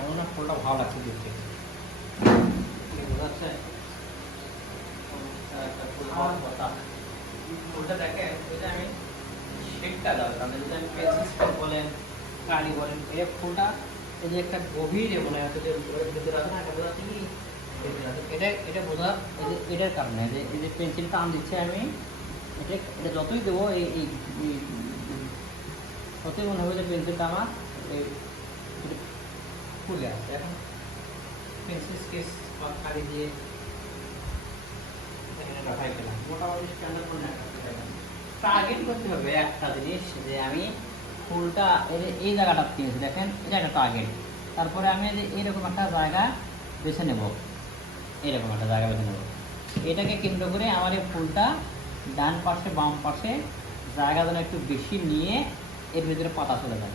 এমন না ভালো লাগছে দেখতে। কি বোঝা যাচ্ছে চমৎকার একটা ফুল হওয়ার কথা। ফুলটা আমি যদি আমি পেন্সিল স্কেচ বলেন কালি বলেন এই ফুলটা এই যে একটা গভীর যে ভিতরে আছে না এটা কি? এটা এটা বোঝা এই যে এটার কারণে যে এই যে পেন্সিল টান দিচ্ছে আমি এটা এটা যতই দেবো এই ততই মনে হবে যে পেন্সিলটা আমার এই ফুলে আছে এখন পেন্সিল স্কেচ বা কালি দিয়ে এখানে রাখাই পেলাম। মোটামুটি স্ট্যান্ডার্ড করে টার্গেট করতে হবে একটা জিনিস যে আমি ফুলটা এই জায়গাটা কিনেছি, দেখেন, এটা একটা টার্গেট তারপরে আমি এইরকম একটা জায়গা বেছে নেব, এইরকম একটা জায়গা বেছে নেব। এটাকে কেন্দ্র করে আমার এই ফুলটা ডান পাশে, বাম পাশে জায়গা যেন একটু বেশি নিয়ে এর ভিতরে পাতা চলে যায়।